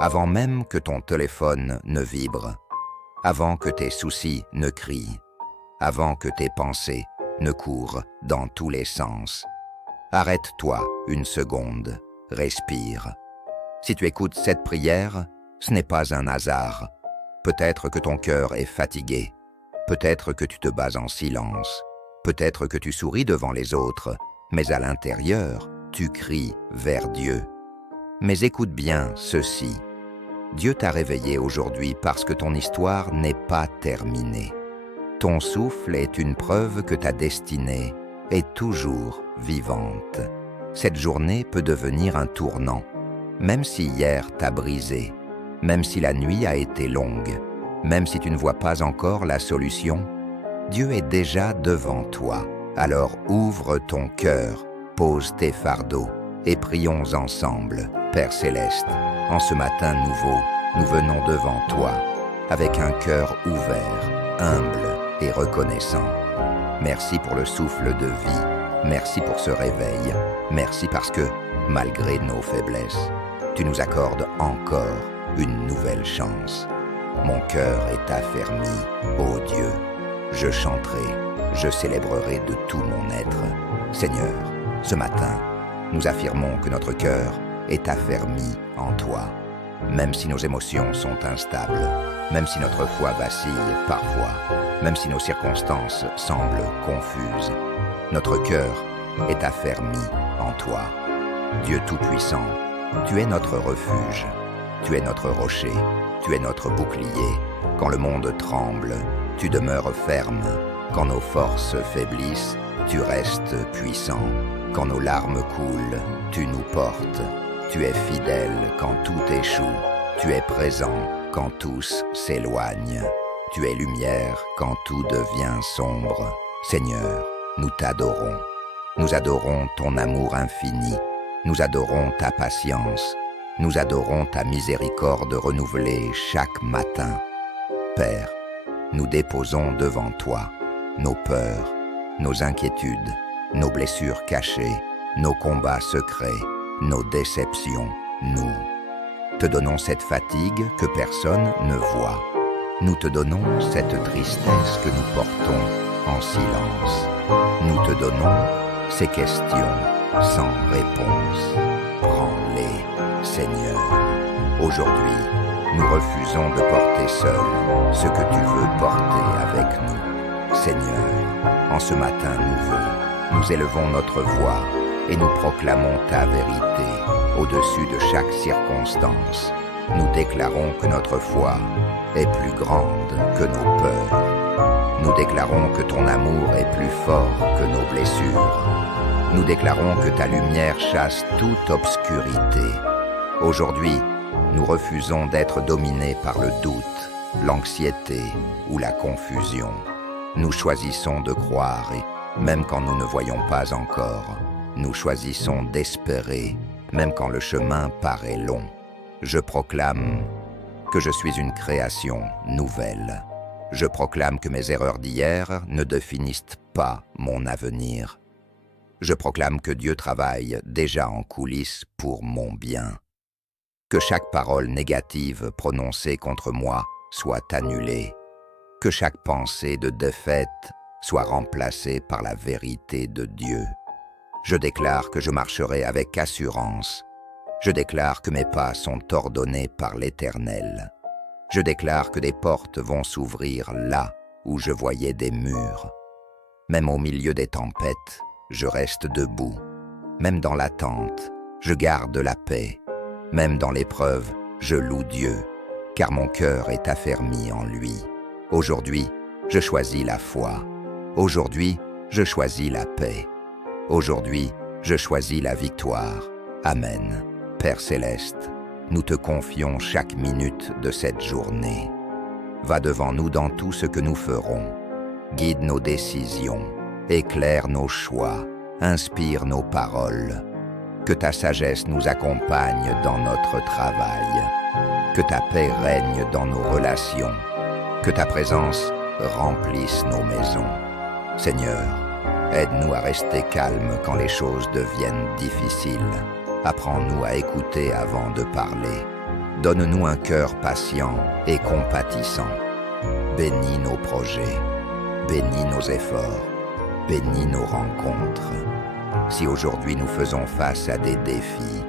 avant même que ton téléphone ne vibre, avant que tes soucis ne crient, avant que tes pensées ne courent dans tous les sens. Arrête-toi une seconde, respire. Si tu écoutes cette prière, ce n'est pas un hasard. Peut-être que ton cœur est fatigué, peut-être que tu te bats en silence, peut-être que tu souris devant les autres, mais à l'intérieur, tu cries vers Dieu. Mais écoute bien ceci. Dieu t'a réveillé aujourd'hui parce que ton histoire n'est pas terminée. Ton souffle est une preuve que ta destinée est toujours vivante. Cette journée peut devenir un tournant, même si hier t'a brisé, même si la nuit a été longue, même si tu ne vois pas encore la solution. Dieu est déjà devant toi. Alors ouvre ton cœur, pose tes fardeaux et prions ensemble. Père Céleste, en ce matin nouveau, nous venons devant toi avec un cœur ouvert, humble et reconnaissant. Merci pour le souffle de vie, merci pour ce réveil, merci parce que, malgré nos faiblesses, tu nous accordes encore une nouvelle chance. Mon cœur est affermi, ô Dieu. Je chanterai, je célébrerai de tout mon être. Seigneur, ce matin, nous affirmons que notre cœur est affermi en toi. Même si nos émotions sont instables, même si notre foi vacille parfois, même si nos circonstances semblent confuses, notre cœur est affermi en toi. Dieu Tout-Puissant, tu es notre refuge, tu es notre rocher, tu es notre bouclier. Quand le monde tremble, tu demeures ferme. Quand nos forces faiblissent, tu restes puissant. Quand nos larmes coulent, tu nous portes. Tu es fidèle quand tout échoue. Tu es présent quand tous s'éloignent. Tu es lumière quand tout devient sombre. Seigneur, nous t'adorons. Nous adorons ton amour infini. Nous adorons ta patience. Nous adorons ta miséricorde renouvelée chaque matin. Père, nous déposons devant toi nos peurs, nos inquiétudes, nos blessures cachées, nos combats secrets, nos déceptions. Nous te donnons cette fatigue que personne ne voit. Nous te donnons cette tristesse que nous portons en silence. Nous te donnons ces questions sans réponse. Prends-les, Seigneur. Aujourd'hui, nous refusons de porter seuls ce que tu veux porter avec nous. Seigneur, en ce matin nouveau, nous élevons notre voix et nous proclamons ta vérité au-dessus de chaque circonstance. Nous déclarons que notre foi est plus grande que nos peurs. Nous déclarons que ton amour est plus fort que nos blessures. Nous déclarons que ta lumière chasse toute obscurité. Aujourd'hui, nous refusons d'être dominés par le doute, l'anxiété ou la confusion. Nous choisissons de croire et, même quand nous ne voyons pas encore, nous choisissons d'espérer, même quand le chemin paraît long. Je proclame que je suis une création nouvelle. Je proclame que mes erreurs d'hier ne définissent pas mon avenir. Je proclame que Dieu travaille déjà en coulisses pour mon bien. Que chaque parole négative prononcée contre moi soit annulée. Que chaque pensée de défaite soit remplacée par la vérité de Dieu. Je déclare que je marcherai avec assurance. Je déclare que mes pas sont ordonnés par l'Éternel. Je déclare que des portes vont s'ouvrir là où je voyais des murs. Même au milieu des tempêtes, je reste debout. Même dans l'attente, je garde la paix. Même dans l'épreuve, je loue Dieu, car mon cœur est affermi en lui. Aujourd'hui, je choisis la foi. Aujourd'hui, je choisis la paix. Aujourd'hui, je choisis la victoire. Amen. Père Céleste, nous te confions chaque minute de cette journée. Va devant nous dans tout ce que nous ferons. Guide nos décisions, éclaire nos choix, inspire nos paroles. Que ta sagesse nous accompagne dans notre travail. Que ta paix règne dans nos relations. Que ta présence remplisse nos maisons. Seigneur, aide-nous à rester calmes quand les choses deviennent difficiles. Apprends-nous à écouter avant de parler. Donne-nous un cœur patient et compatissant. Bénis nos projets, bénis nos efforts, bénis nos rencontres. Si aujourd'hui nous faisons face à des défis,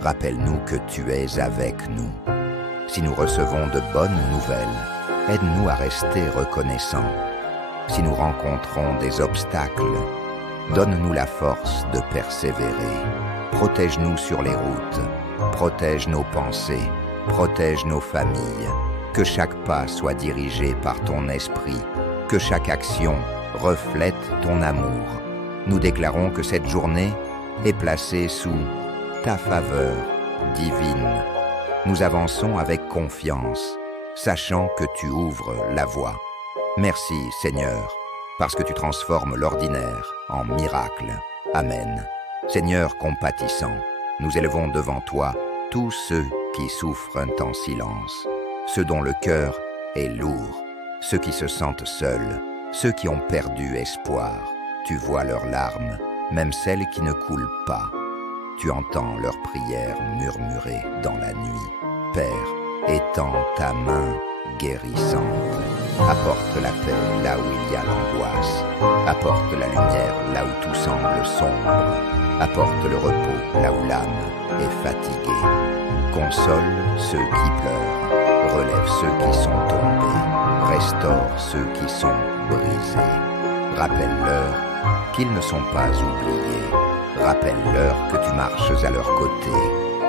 rappelle-nous que tu es avec nous. Si nous recevons de bonnes nouvelles, aide-nous à rester reconnaissants. Si nous rencontrons des obstacles, donne-nous la force de persévérer. Protège-nous sur les routes, protège nos pensées, protège nos familles. Que chaque pas soit dirigé par ton esprit, que chaque action reflète ton amour. Nous déclarons que cette journée est placée sous ta faveur divine. Nous avançons avec confiance, sachant que tu ouvres la voie. Merci Seigneur, parce que tu transformes l'ordinaire en miracle. Amen. Seigneur compatissant, nous élevons devant toi tous ceux qui souffrent en silence, ceux dont le cœur est lourd, ceux qui se sentent seuls, ceux qui ont perdu espoir. Tu vois leurs larmes, même celles qui ne coulent pas. Tu entends leurs prières murmurer dans la nuit. Père, étends ta main guérissante. Apporte la paix là où il y a l'angoisse. Apporte la lumière là où tout semble sombre. Apporte le repos là où l'âme est fatiguée. Console ceux qui pleurent. Relève ceux qui sont tombés. Restaure ceux qui sont brisés. Rappelle-leur qu'ils ne sont pas oubliés. Rappelle-leur que tu marches à leur côté.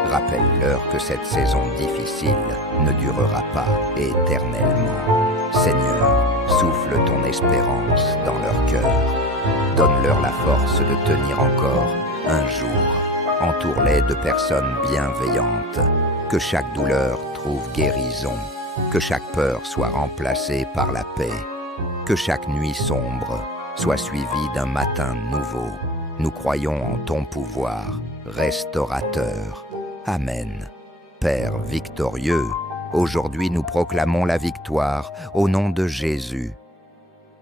Rappelle-leur que cette saison difficile ne durera pas éternellement. Seigneur, souffle ton espérance dans leur cœur. Donne-leur la force de tenir encore un jour. Entoure-les de personnes bienveillantes. Que chaque douleur trouve guérison. Que chaque peur soit remplacée par la paix. Que chaque nuit sombre soit suivie d'un matin nouveau. Nous croyons en ton pouvoir, restaurateur. Amen. Père victorieux, aujourd'hui nous proclamons la victoire au nom de Jésus.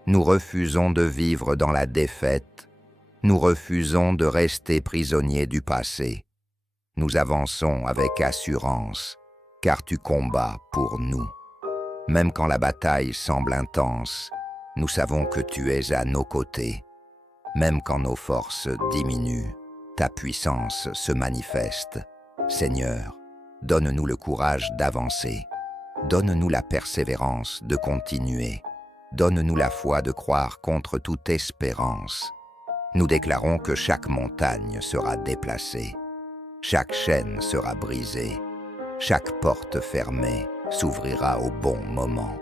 Nous refusons de vivre dans la défaite. Nous refusons de rester prisonniers du passé. Nous avançons avec assurance, car tu combats pour nous. Même quand la bataille semble intense, nous savons que tu es à nos côtés. Même quand nos forces diminuent, ta puissance se manifeste. Seigneur, donne-nous le courage d'avancer. Donne-nous la persévérance de continuer. Donne-nous la foi de croire contre toute espérance. Nous déclarons que chaque montagne sera déplacée. Chaque chaîne sera brisée. Chaque porte fermée s'ouvrira au bon moment.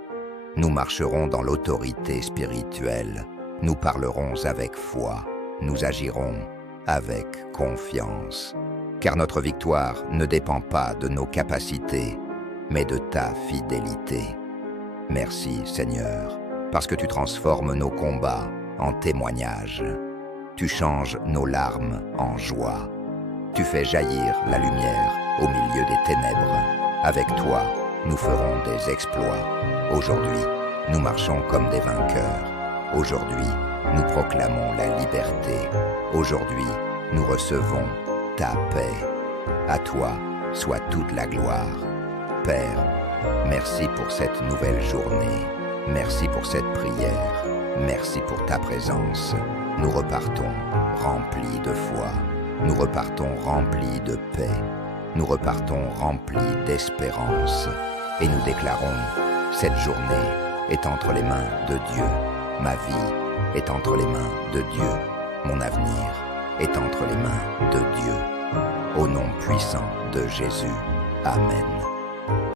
Nous marcherons dans l'autorité spirituelle. Nous parlerons avec foi. Nous agirons avec confiance. Car notre victoire ne dépend pas de nos capacités, mais de ta fidélité. Merci Seigneur, parce que tu transformes nos combats en témoignages. Tu changes nos larmes en joie. Tu fais jaillir la lumière au milieu des ténèbres. Avec toi, nous ferons des exploits. Aujourd'hui, nous marchons comme des vainqueurs. Aujourd'hui, nous proclamons la liberté. Aujourd'hui, nous recevons ta paix. À toi soit toute la gloire. Père, merci pour cette nouvelle journée. Merci pour cette prière. Merci pour ta présence. Nous repartons remplis de foi. Nous repartons remplis de paix. Nous repartons remplis d'espérance. Et nous déclarons, cette journée est entre les mains de Dieu. Ma vie est entre les mains de Dieu. Mon avenir est entre les mains de Dieu. Au nom puissant de Jésus. Amen.